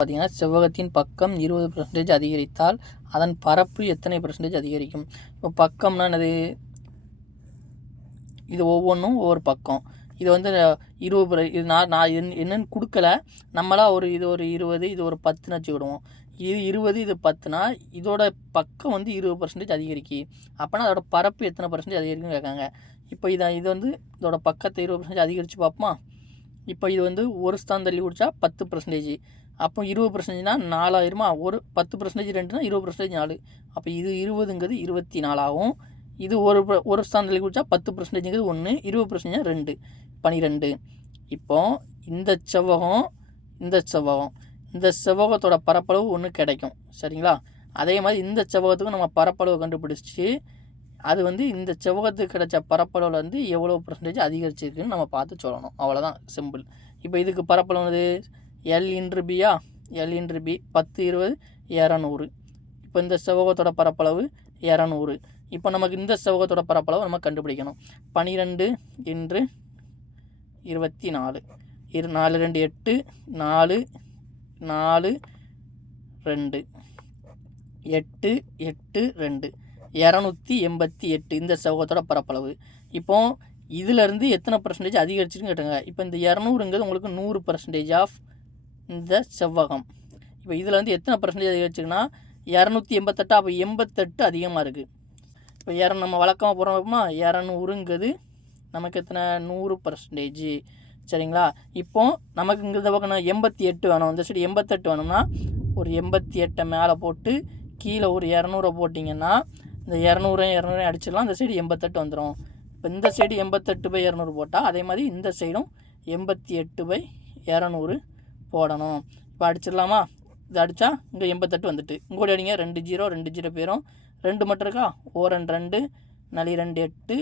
பார்த்தீங்கன்னா செவ்வகத்தின் பக்கம் இருபது பர்சன்டேஜ் அதிகரித்தால் அதன் பரப்பு எத்தனை பர்சன்டேஜ் அதிகரிக்கும்? இப்போ பக்கம்னா என்னது? இது ஒவ்வொன்றும் ஒவ்வொரு பக்கம். இது வந்து இருபது இது நான் நான் என்- என்னன்னு கொடுக்கல. நம்மளாக ஒரு இது ஒரு இருபது இது ஒரு பத்துன்னு வச்சுக்கிடுவோம். இது இருபது இது பத்துனா இதோட பக்கம் வந்து இருபது பர்சன்டேஜ் அதிகரிக்கு. அப்போனா அதோட பரப்பு எத்தனை பர்சன்டேஜ் அதிகரிக்குன்னு கேட்காங்க. இப்போ இதை இது வந்து இதோட பக்கத்தை இருபது பர்சன்டேஜ் அதிகரித்து பார்ப்போமா இப்போ இது வந்து ஒரு ஸ்தான் தள்ளி குடித்தா பத்து பர்சன்டேஜ் அப்போ இருபது பர்சன்டேஜ்னா நாலாயிரமா? ஒரு பத்து பர்சன்டேஜ் ரெண்டுனா இருபது பர்சன்டேஜ் நாலு. அப்போ இது இருபதுங்கிறது இருபத்தி நாலாகும். இது ஒரு ஒரு ஸ்தான் குடித்தா பத்து பர்சன்டேஜுங்கிறது ஒன்று இருபது பர்சன்டேஜ் ரெண்டு. பனிரெண்டு. இப்போ இந்த செவ்வகம் இந்த செவ்வகம். இந்த செவ்வகத்தோட பரப்பளவு ஒன்று கிடைக்கும். சரிங்களா? அதே மாதிரி இந்த செவ்வகத்துக்கும் நம்ம பரப்பளவு கண்டுபிடிச்சி அது வந்து இந்த செவ்வகத்துக்கு கிடைச்ச பரப்பளவில் வந்து எவ்வளோ பர்சன்டேஜ் அதிகரிச்சிருக்குன்னு நம்ம பார்த்து சொல்லணும். அவ்வளோதான் சிம்பிள் இப்போ இதுக்கு பரப்பளவு வந்து எல் இன்று பியா எல் இன்று பி பத்து இருபது இரநூறு. இப்போ இந்த செவ்வகத்தோட பரப்பளவு இரநூறு. இப்போ நமக்கு இந்த செவ்வகத்தோட பரப்பளவு நம்ம கண்டுபிடிக்கணும். பனிரெண்டு இன்று இருபத்தி நாலு இரு நாலு ரெண்டு எட்டு நாலு நாலு ரெண்டு. எட்டு எட்டு ரெண்டு. இரநூத்தி எண்பத்தி எட்டு இந்த செவ்வகத்தோட பரப்பளவு. இப்போ இதிலேருந்து எத்தனை பர்சன்டேஜ் அதிகரிச்சிருன்னு கேட்டுங்க இப்போ இந்த இரநூறுங்கிறது உங்களுக்கு நூறு பர்சன்டேஜ் ஆஃப் இந்த செவ்வகம். இப்போ இதில் வந்து எத்தனை பர்சன்டேஜ் அதிகரிச்சிருக்குன்னா இரநூத்தி எண்பத்தெட்டு அப்போ எண்பத்தெட்டு அதிகமாக இருக்குது இப்போ இர நம்ம வழக்கமாக போகிறோமா இரநூறுங்கிறது நமக்கு எத்தனை? நூறு பர்சன்டேஜ் சரிங்களா? இப்போது நமக்கு இங்கே இந்த பக்கம் எண்பத்தி எட்டு வேணும். இந்த சைடு எண்பத்தெட்டு வேணும்னா ஒரு எண்பத்தி எட்டை மேலே போட்டு கீழே ஒரு இரநூறை போட்டிங்கன்னா இந்த இரநூறையும் இரநூறையும் அடிச்சிடலாம். இந்த சைடு எண்பத்தெட்டு வந்துடும் இப்போ இந்த சைடு எண்பத்தெட்டு பை இரநூறு போட்டால் அதே மாதிரி இந்த சைடும் எண்பத்தி எட்டு பை இரநூறு போடணும். இப்போ அடிச்சிடலாமா? இது அடித்தா இங்கே எண்பத்தெட்டு வந்துட்டு. இங்கோடி அடிங்க. ரெண்டு ஜீரோ ரெண்டு ஜீரோ பேரும் ரெண்டு மட்டும் இருக்கா? ஓ ரெண்டு ரெண்டு. நளி ரெண்டு எட்டு.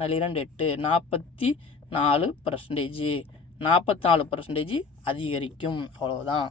நளி ரெண்டு எட்டு. நாற்பத்தி நாலு பர்சன்டேஜ் நாற்பத்தி நாலு பர்சன்டேஜ் அதிகரிக்கும். அவ்வளோதான்